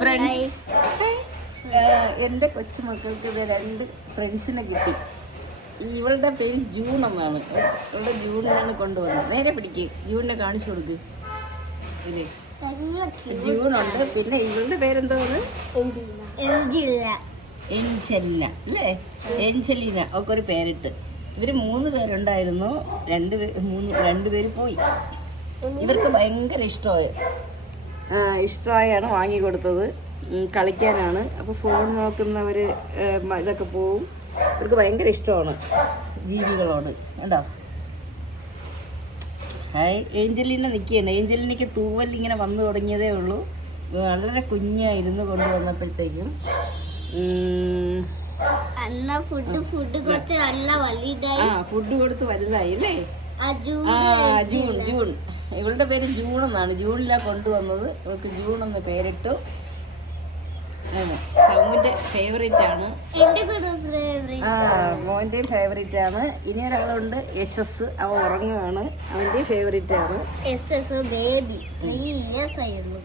Friends, എൻ്റെ കൊച്ചുമക്കൾക്ക് ഇത് 2 ഫ്രണ്ട്സിനെ കിട്ടി. ഇവളുടെ പേര് ജൂൺ എന്നാണ്. ഇവളുടെ ജൂണിനാണ് കൊണ്ടുവന്നത്. നേരെ പിടിക്ക്, ജൂണിനെ കാണിച്ചു കൊടുക്ക്. ഇല്ലേ, ജൂണുണ്ട്. പിന്നെ ഇവളുടെ പേരെന്തോന്ന്? എൻജലീന അല്ലേ? എൻജലീന ഒക്കെ ഒരു പേരിട്ട്. ഇവർ 3 പേരുണ്ടായിരുന്നു. 2 പേര് പോയി. ഇവർക്ക് ഭയങ്കര ഇഷ്ടമായാണ് വാങ്ങിക്കൊടുത്തത്. കളിക്കാനാണ്. അപ്പോൾ ഫോൺ നോക്കുന്നവർ ഇതൊക്കെ പോവും. ഇവർക്ക് ഭയങ്കര ഇഷ്ടമാണ് ജീവികളോട്. കണ്ടോ, ഏഞ്ചലീന നിൽക്കുകയാണ്. ഏഞ്ചലീനയ്ക്ക് തൂവലിങ്ങനെ വന്നു തുടങ്ങിയതേ ഉള്ളൂ. വളരെ കുഞ്ഞായിരുന്നു കൊണ്ടുവന്നപ്പോഴത്തേക്കും. ഫുഡ് കൊടുത്ത് വലുതായി അല്ലേ? ജൂൺ. ഇവളുടെ പേര് ജൂൺ എന്നാണ്. ജൂണിലാണ് കൊണ്ടുവന്നത്. ഇവൾക്ക് ജൂൺ എന്ന് പേരിട്ടു. സൗമിന്റെ ഫേവറേറ്റ് ആണ്. മോന്റെയും ഫേവറേറ്റ് ആണ്. ഇനി ഒരാളുണ്ട്, യശസ്. അവൻ ഉറങ്ങുകയാണ്. അവന്റെ ഫേവറേറ്റ് ആണ്. ബേബി 3 years ആയിരുന്നു.